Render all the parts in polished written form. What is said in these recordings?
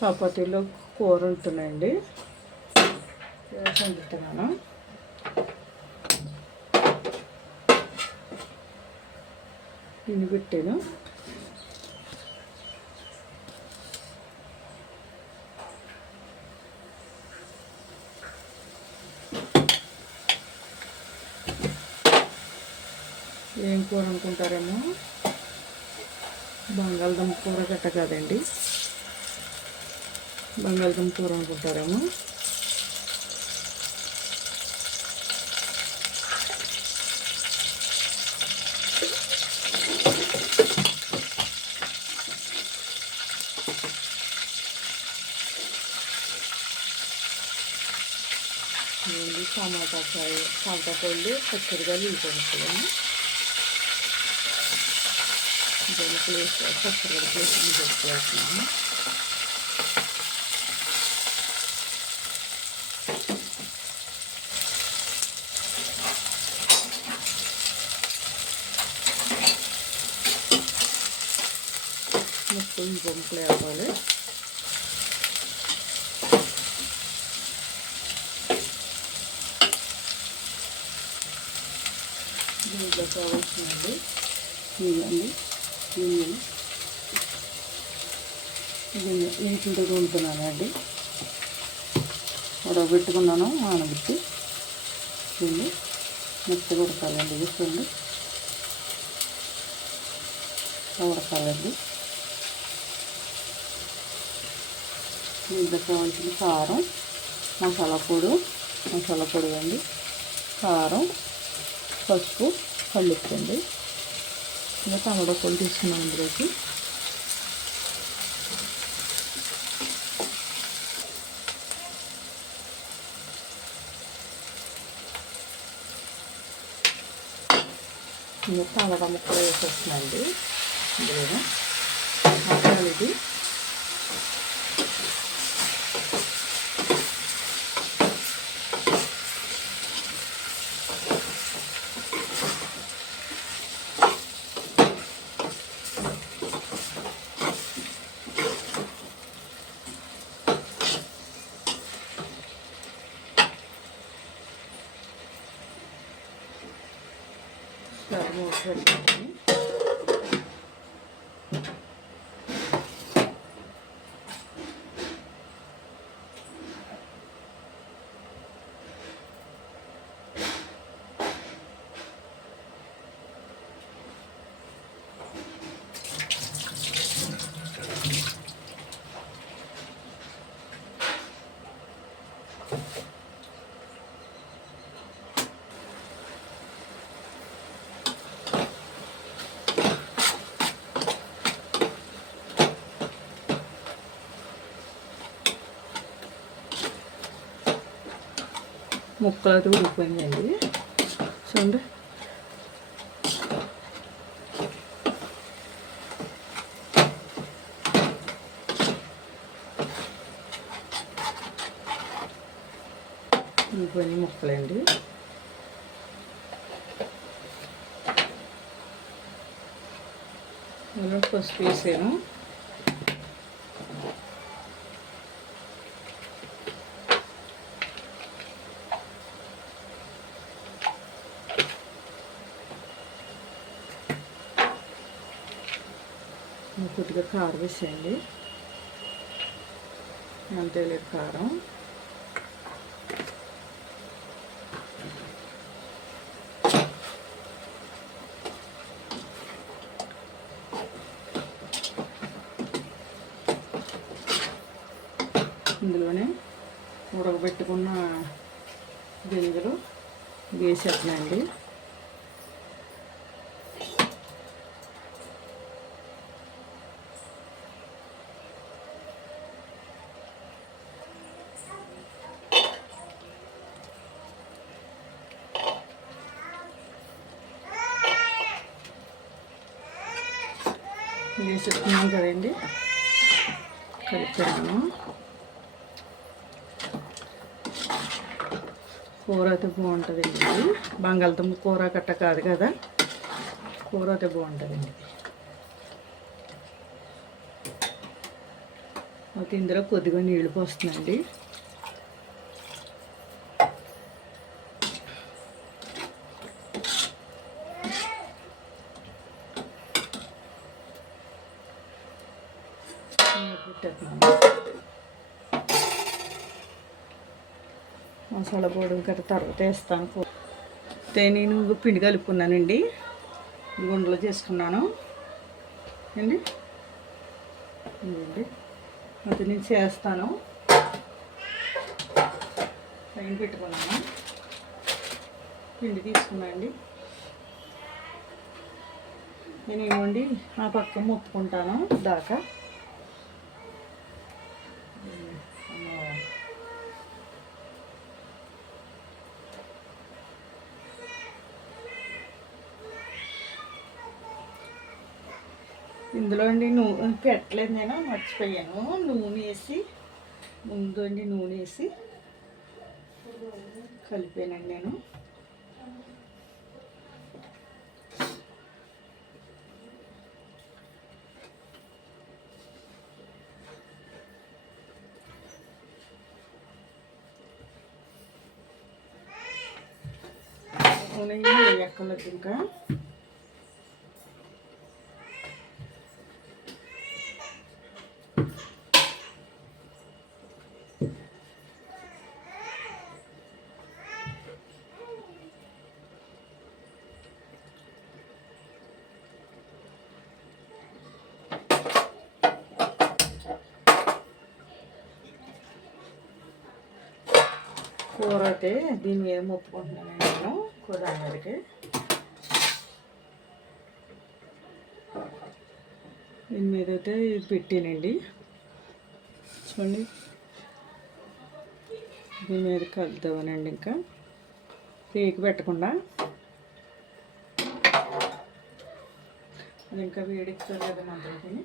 చపాతీలో కూర వండుతున్నాయండి. వేసి వండుతున్నాను. గిన్నె పెట్టాను. ఏం కూర అనుకుంటారేమో, బంగాళదుంప కూర గట్ట కదండి, బంగాళదుంప కూర అనుకుంటారేమో. టమాటా ఫ్రై, కాకరకాయలు పచ్చడిగా వేసుకోవాలి. ప్లేస్ పచ్చడి ప్లేస్ పెట్టుకోవాల్సింది. మొత్తం బొంపులు వేయాలి. దీంట్లో కావాల్సినది ఇవ్వండి. నీటితో వండుతున్నానండి. ఉడకబెట్టుకున్నాను, ఆనబెట్టి చూడండి. మెత్తగా ఉడకాలండి. ఇది చూడండి, ఉడకాలండి. దీంట్లో కావాల్సిన కారం, మసాలా పొడి అండి, కారం, పసుపు, కల్లుప్పండి. ఇంకా టమాటా పొడి తీసుకున్నాం ఇందులోకి. ఇంకా టమాటా ముక్కలు వేసేస్తున్నాండి. ఇందులో మసాలా ఇది పెట్టుకోండి. ముక్కలు అయితే ఉడికిపోయిందండి. చూడండి, ఉడికిపోయిన ముక్కలండి. అందులో పసుపు వేసాను. కొద్దిగా కారం వేసేయండి. అంతే లేదు కారం. ఇందులోనే ఉడకబెట్టుకున్న గింజలు వేసేస్తున్నాయండి. వేసుకున్నాం కదండి, కలిపాను. కూర అయితే బాగుంటుందండి. బంగాళదుంప కూర కట్ట కాదు కదా, కూర అయితే బాగుంటుందండి. అయితే ఇందులో కొద్దిగా నీళ్ళు పోస్తుందండి. మసాలా పొడి గట్రా తర్వాత వేస్తాను. నేను పిండి కలుపుకున్నానండి, గుండెలో చేసుకున్నాను అండి. ఇదండి అది నేను చేస్తాను. పైన పెట్టుకున్నాను, పిండి తీసుకున్నాండి. నేను ఏమండి ఆ పక్క మొత్తుకుంటాను దాకా. ఇందులో అండి నూనె పెట్టలేదు, నేను మర్చిపోయాను. నూనె వేసి ముందు అండి నూనె వేసి కలిపానండి నేను. నూనె ఎక్కలేదు ఇంకా. కూర అయితే దీని మీద మొత్తుకుంటున్నాను నేను కూర అన్నదికి. దీని మీద అయితే పెట్టానండి చూడండి. దీని మీద కలుద్దామనండి, ఇంకా పేకి పెట్టకుండా. అది ఇంకా వేడెక్కుతుంది కదా మంటలకి.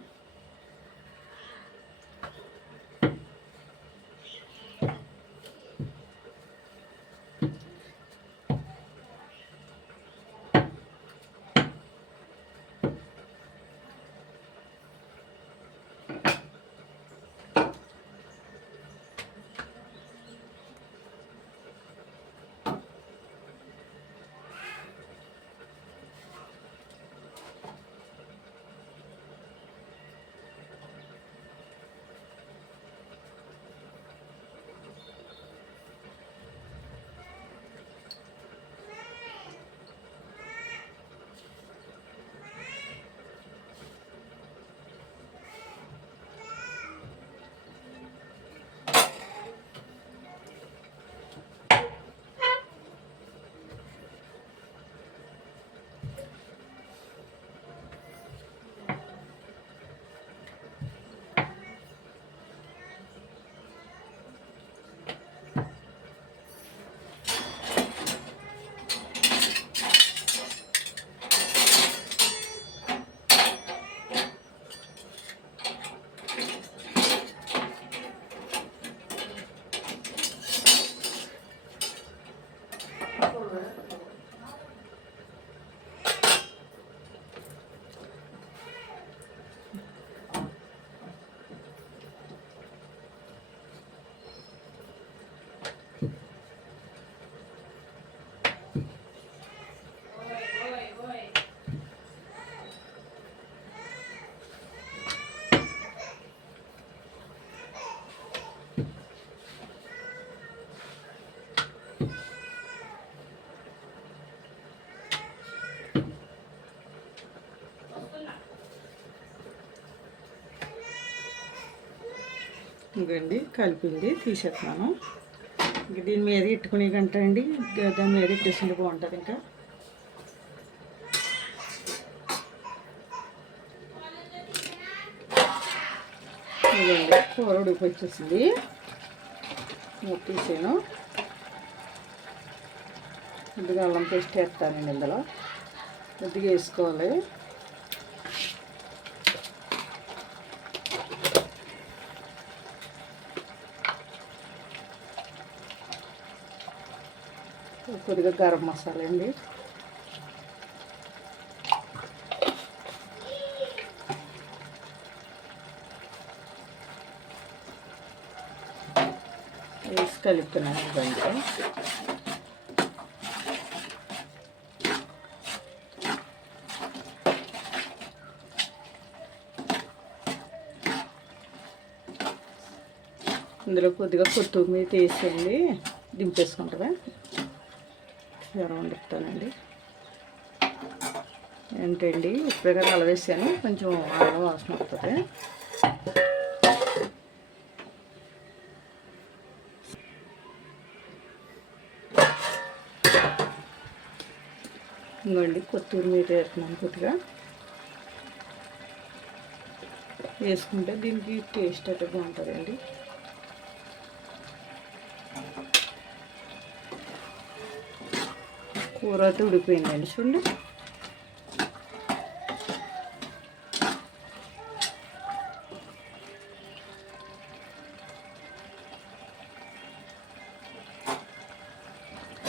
ఇదండి కలిపింది తీసేస్తున్నాను. ఇంక దీని మీద ఇట్టుకునే గంట అండి, దాని మీద ఇట్టేసింది బాగుంటుంది. ఇంకా ఇదండి కూర ఉడికి వచ్చేసింది, తీసాను. కొద్దిగా అల్లం పేస్ట్ వేస్తానండి, ఇందులో కొద్దిగా వేసుకోవాలి. కొద్దిగా గరం మసాలా అండి, కలుపుతున్నాను ఇవ్వండి. ఇందులో కొద్దిగా కొత్తిమీర తీసేయండి, దింపేసుకుంటుందా ఎలా వండుతానండి. ఏంటండి ఇప్పుడే కదా అలవేసాను, కొంచెం అల్లం వాసన వస్తుంది. ఇంకోండి కొత్తిమీర వేస్తున్నాను, కొద్దిగా వేసుకుంటే దీనికి టేస్ట్ అయితే బాగుంటుందండి. కూర అయితే ఉడికిపోయిందండి చూడండి.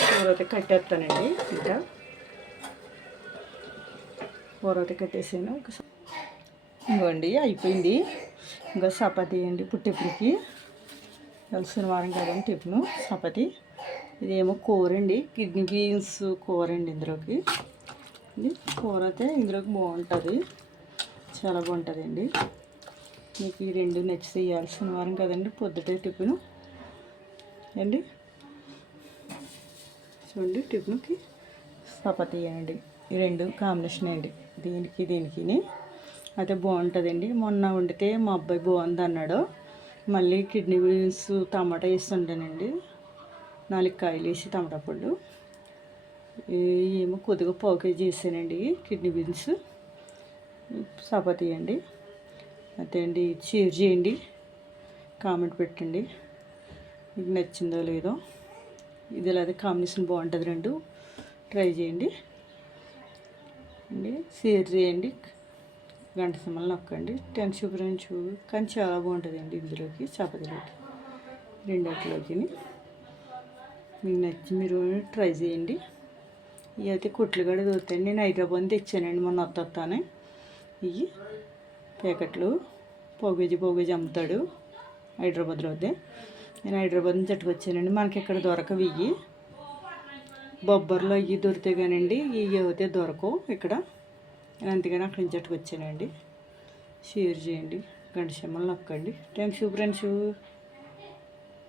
కూర అయితే కట్టేస్తానండి. ఇంకా కూర అయితే కట్టేసాను. ఇంకోండి అయిపోయింది. ఇంకా చపాతీ అండి టిఫిన్కి శనివారం కదండి టిఫిన్ చపాతీ. ఇదేమో కూర అండి, కిడ్నీ బీన్స్ కూర అండి. ఇందులోకి కూర అయితే ఇందులోకి బాగుంటుంది, చాలా బాగుంటుందండి. మీకు ఈ రెండు నచ్చి ఇవ్వాలి శనివారం కదండి పొద్దుటే టిఫిన్ అండి. చూడండి టిఫిన్కి చపాతీ అండి, ఈ రెండు కాంబినేషన్ అండి. దీనికి అయితే బాగుంటుందండి. మొన్న వండితే మా అబ్బాయి బాగుంది అన్నాడు. మళ్ళీ కిడ్నీ బీన్స్ టమాటా వేసి వండానండి, 4 కాయలు వేసి టమాటా పళ్ళు. ఏమో కొద్దిగా పావు కేజీ వేసానండి కిడ్నీ బీన్స్. చపాతీ అండి. అదే అండి, షేర్ చేయండి, కామెంట్ పెట్టండి మీకు నచ్చిందో లేదో. ఇది ఇలాగే కాంబినేషన్ బాగుంటుంది, రెండు ట్రై చేయండి అండి. షేర్ చేయండి, గంట సింబల్ నొక్కండి. Thanks friends. కానీ చాలా బాగుంటుందండి ఇందులోకి చపాతీలోకి రెండిట్లోకి. మీకు నచ్చి మీరు ట్రై చేయండి. ఇవి అయితే కొట్లు కూడా దొరుకుతాయండి. నేను హైదరాబాద్ తెచ్చానండి మొన్న వస్తానే. ఇవి ప్యాకెట్లు పావు కేజీ అమ్ముతాడు హైదరాబాద్లో. అయితే నేను హైదరాబాద్ నుంచి వచ్చానండి. మనకి ఇక్కడ దొరకవు ఇవి, బొబ్బర్లో ఇవి దొరుకుతాయి కానండి, ఇవి అయితే దొరకవు ఇక్కడ. నేను అందుకని అక్కడి నుంచి వచ్చానండి. షేర్ చేయండి, గంట సింబల్ నొక్కండి. Thanks friends.